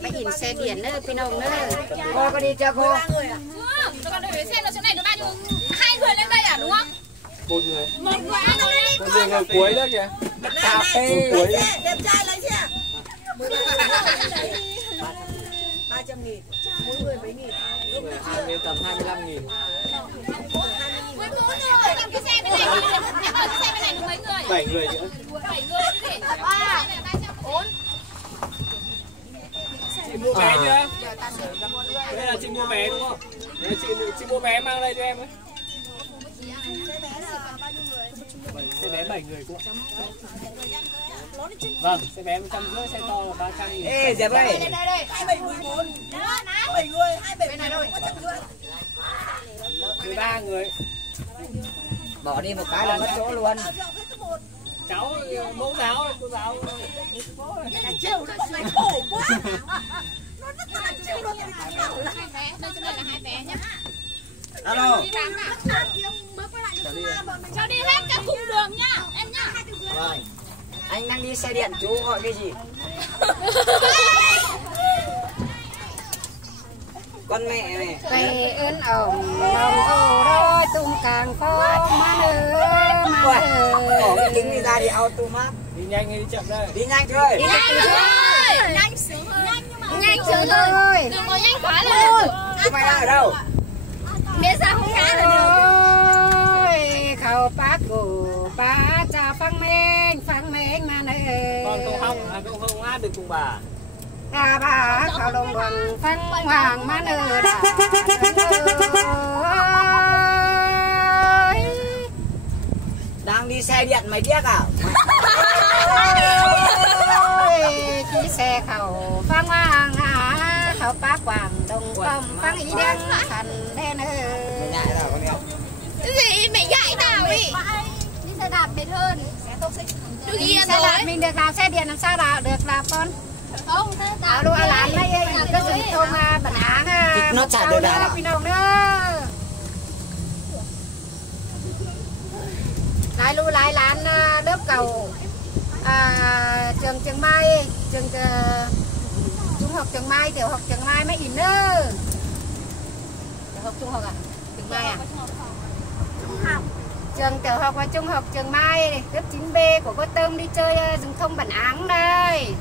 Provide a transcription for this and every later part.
ไปnhìn xe điện nữa pin ông nữa cô có đi chưa cô? Còn để xem là chỗ này nó bao nhiêu? 2 người lên đây à đúng không? Một người. Một người ăn rồi đi. Còn người cuối đó kìa. Cà phê cuối. Đẹp trai lấy chưa? 300.000. Mỗi người mấy nghìn? Người tầm 25.000. Mấy cô ơi, làm cái xe bên này. Em ơi, cái xe bên này được mấy người? 7 người chứ. 7 người đi. 3, 4. Chị mua vé chưa? Đây là chị mua vé đúng không? Đấy, chị mua vé mang đây cho em ấy. Xe vé 7 người cũng. Vâng, xe vé 150, xe to là 300.000. Ê, dẹp ơi. Đây. 2714. 7 người, 27 này rồi. 13 người. Bỏ đi một cái là mất chỗ luôn. Cháu mẫu giáo, cô giáo. Chiều nó không phải khổ quá. Nó rất là chiều luôn. Đây chỗ này là 2 vé nhá. Alo. Cho đi hết các cung đường nhá, em nhá. Vâng. Anh đang đi xe điện, chú gọi cái gì? Con mẹ này. Về ơn ổng lòng ô đôi tung càng phố má nữa má nữa. Bỏ cái kính đi ra thì automat. Đi nhanh hay đi chậm đây? Đi nhanh thôi. Đi nhanh thôi. Nhanh sướng hơn. Nhanh sướng thôi. Đừng có nhanh quá là được. Chúng mày đang ở đâu? Biết sao không ngã là được. Ôi khẩu bác cụ bá cha phăng men mà nữa. Con không không hát được cùng bà. Ta bà khẩu đồng bằng phăng hoàng mà nữa đã. Đang đi xe điện mày tiếc à? Ôi chiếc xe khẩu phăng hoàng à khẩu bác hoàng đồng công phăng ý đen thành đen ơi. Mày nhại nào con em? Cái gì mày dạy nào đi? Đi xe đạp mệt hơn. Đừng yên xe đạp mình được làm xe điện làm sao nào được làm con? Không, áo đua làm đây cái gì không bản án à. Nó chả được đá. Lại lưu lại là lớp cầu trường Trường Mai, trường trung học Trường Mai, tiểu học Trường Mai mấy in nữa. Tiểu học trung học à? Trường Mai à? Trung học. Trường tiểu học và trung học Trường Mai, lớp 9B của cô Tâm đi chơi rừng thông bản án đây.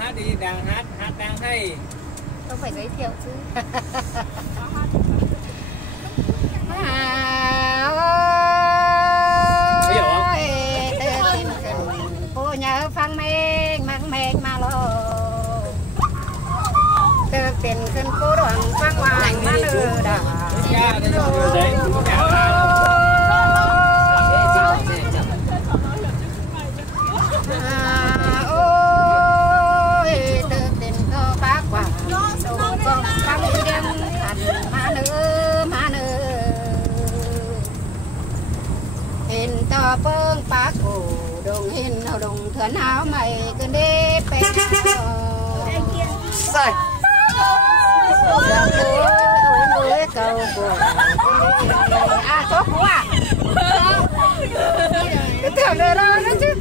Hát đi, đang hát đang hay. Không phải giới thiệu chứ. Hiểu không? Cô nhớ phăng men mang men mà lo. Từ tiềnขึ้นcô đoàn phăng hoàng mà lừa đảo. Đấy, ôi từ tiền cơ bác hoàng đồng công phăng ý đen thành mà nữa. Hình to phương bác cổ đồng hình hậu đồng thuyền áo mày cứ đi bên rồi ôi cầu của à tốt quá tưởng được đâu đó chứ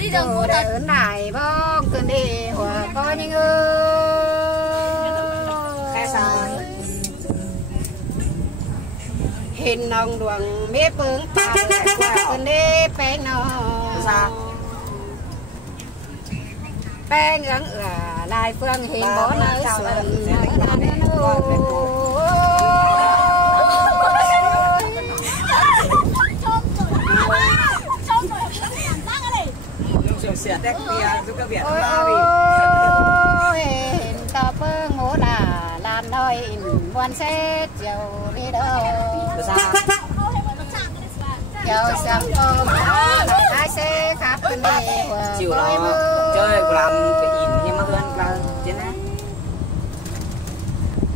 đi đường cô thật này bông cứ đi hòa coi những ơi hình nòng đường mép bướng ta cứ đi bên nó bên gắng là lại phương hình bó nơi xuân Sửa tech giúp các biển ôi hình to phương ngố là làm đôi quan xét dầu đi đâu dầu sắm tôm ai xe khắp bên đây chiều đó chơi làm cái in nhưng mà hơn là thế này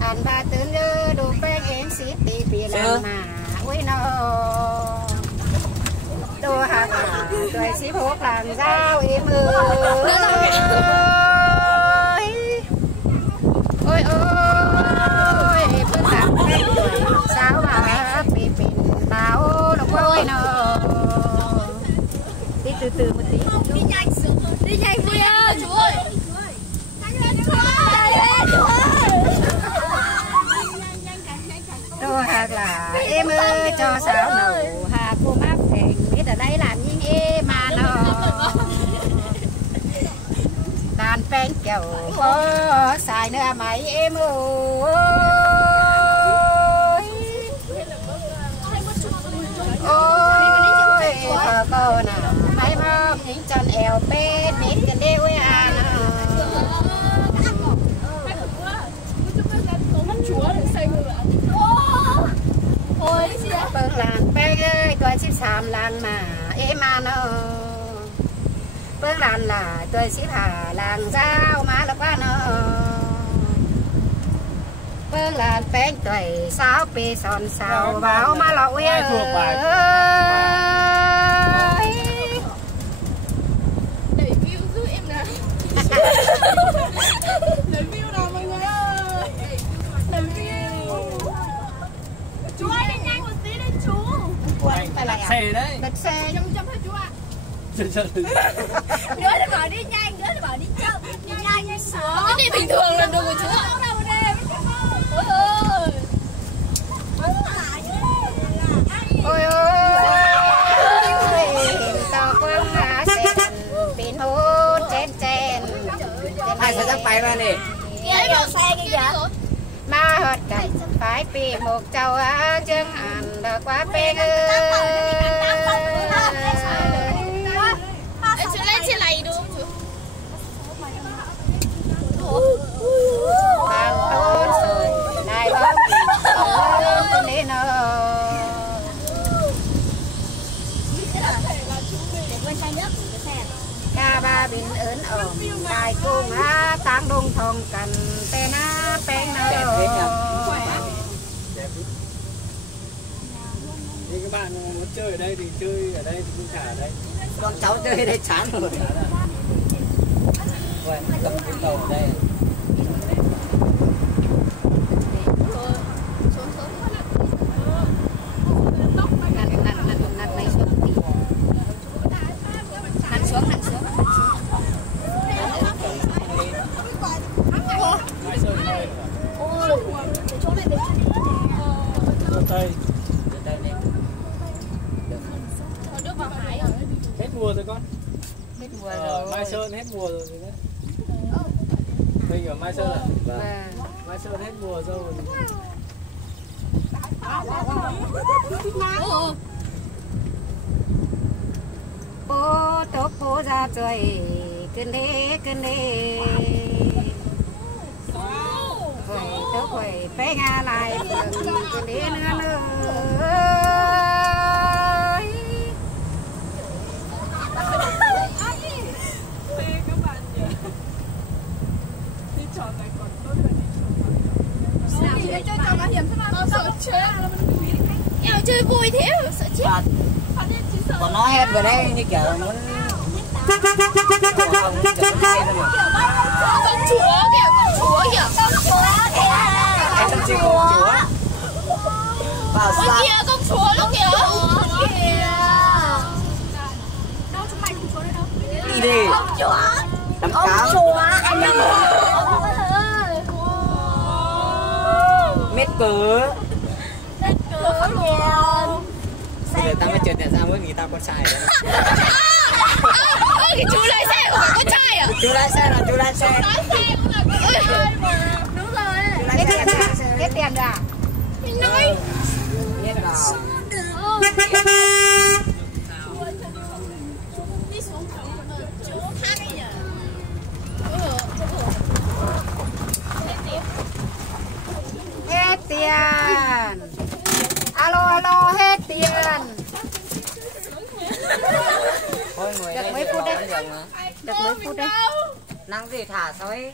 ăn ba tướng đồ bánh em xịt đi vì làm mà ôi nó đồ hàng tuổi ship hộp làm sao em ơi ôi ôi phương làm cái sao mà bị báo nó ôi nó từ từ một tí. Đi nhanh vui ơi, chú ơi. Nhanh lên chú ơi. Tôi hạt là em ơi cho sao nấu hà cô mắc thành biết ở đây làm như em mà nó đàn phèn kiểu có xài nữa mày em ơi. Ôi cô nào mấy mong những chân eo bên biết cái đeo à bưng làng bé ơi tôi xếp xàm làng mà em à nó bưng làng là tôi xếp hà làng giao mà là quá nó bưng làng bé tôi sao bê son sao vào mà lọ ơi Đẩy view giúp em nào. Đẩy view nào mọi người ơi. Đẩy view. Chú ơi đi nhanh một tí đi chú. Đặt xe đấy. đặt xe Chấm thôi chú ạ. Đứa thì bảo đi nhanh, đứa thì bảo đi chậm. Đi nhanh nhanh sướng. Cái này bình thường là được rồi chú ạ. Ôi ơi. ôi ôi tao quăng hạ sen pin hôn chen chen Ai sẽ dắt bay ra nè. Kia vào xe kìa vậy. mà hết cảnh phải bị một châu á chân ăn là quá bê Chú lên trên này đúng không chú? bằng tôn rồi này bóng con đi nó ca ba bình ớn ổn đại cung á tăng đông thong cần tên á bên nó Thì các bạn muốn chơi ở đây thì chơi ở đây thì cũng thả ở đây. Con cháu chơi đây chán rồi. Vậy, cầm cái tàu ở đây. nặng này xuống tí nặng xuống Mai Sơn đây. Sơn Tây. Đây nè. Hết mùa rồi con. hết mùa rồi Mai Sơn hết mùa rồi đấy. Mình ở Mai Sơn à? vâng. Mai Sơn hết mùa rồi. Bố tốt bố ra trời cơn đế vậy tốt vậy bé nga lại cơn đế nữa Em chơi vui thế mà sợ chết. Còn nó hết vừa đây như kiểu muốn Công chúa kìa, công chúa kìa. em tâm trí của chúa. Vào Ôi xa. kìa, công chúa luôn kìa. Đi đi. Tắm cá. Mét cớ. Bây giờ tao mới trượt nhận ra mới nghĩ tao con trai rồi. Cái chú lái xe của con trai à? Chú lái xe là chú lái xe. Lái xe cũng là con trai mà. Đúng rồi. hết tiền rồi à? Mình nói. Biết vào. Đi xuống chú hát đi nhờ. Hết tiền alo hết tiền Thôi ngồi được đây mấy phút đấy mà. được mấy phút đấy Năng gì thả sao ấy.